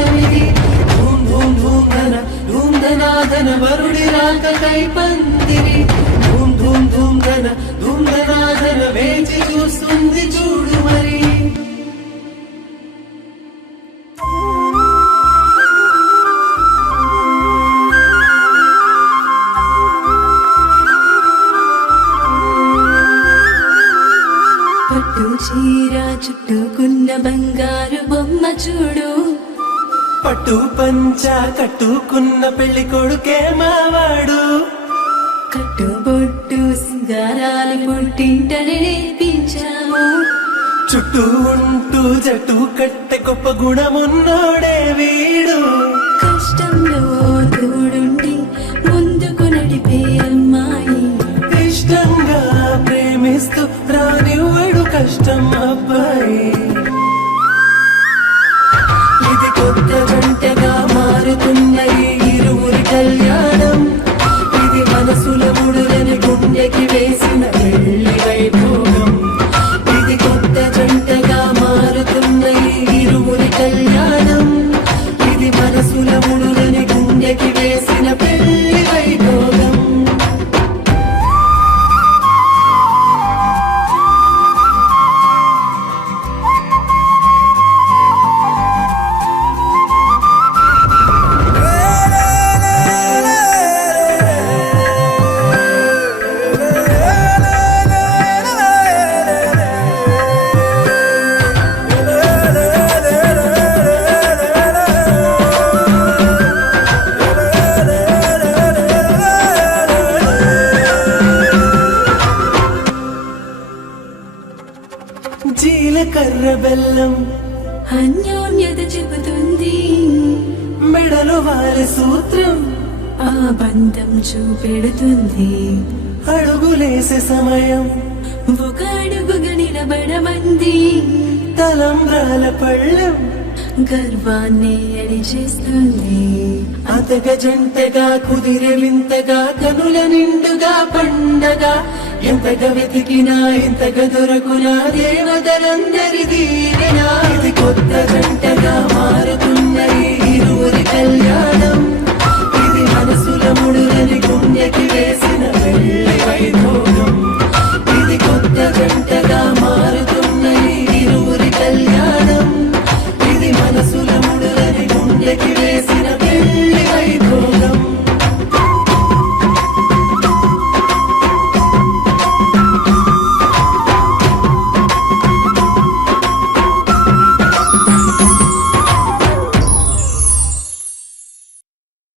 కాలమిది ధూమ్ ధూమ్ ధూమ్ ధన ధూమ్ ధనాధన వరుడి రాకకై పందిరి ధూమ్ ధూమ్ ధూమ్ ధన ధూమ్ ధనాధన వేచి చూస్తుంది చూడు మరి పట్టు చీర చుట్టుకున్న బంగారు బొమ్మ చూడు పట్టు పంచ కట్టుకున్న పెళ్లి కొడుకే మావాడు కట్టుబొట్టు సింగారాలు పుట్టింటనే నేర్పించాము చుట్టూ ఉంటూ జట్టు కట్టె గొప్ప గుణమున్నోడే వీడు కష్టంలో తోడుండి ముందుకు నడిపే అమ్మాయి ఇష్టంగా ప్రేమిస్తూ రానివ్వడు కష్టం అబ్బాయి ఇది కొత్త జంటగా మారుతున్న ఈ ఇరువురి కళ్యాణం ఇది మనసుల ముడులని గుండెకి వేసిన పెళ్లి వైభోగం ఇది కొత్త జంటగా మారుతున్న ఈ ఇరువురి కళ్యాణం ఇది మనసుల ముడులని గుండెకి వేసిన పెళ్లి వైభోగం జీలకర్ర బెల్లం అన్యోన్యత చెబుతుంది మెడలో వారి సూత్రం ఆ బంధం చూపెడుతుంది అడుగులేసే సమయం ఒక అడుగుగా నిలబడమంది తలంబ్రాల పళ్ళెం గర్వాన్ని అడిచేస్తుంది అతగ జంటగా కుదిరే వింతగా కనుల నిండుగా పండగా ఎంతగా వెతికినా ఎంతగా దొరకునా దేవతలందరి దీవెనా ఇది కొత్త జంటగా మారుతున్న